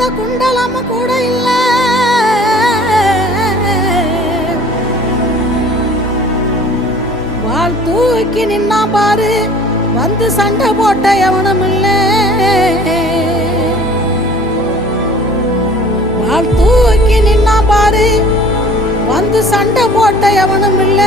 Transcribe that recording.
அந்த குண்டலம் கூட இல்ல. வாள் தூக்கி நின்னா பாரு, வந்து சண்டை போட்ட எவனும் இல்ல. வாள் தூக்கி நின்னா பாரு, வந்து சண்டை போட்ட எவனும் இல்ல.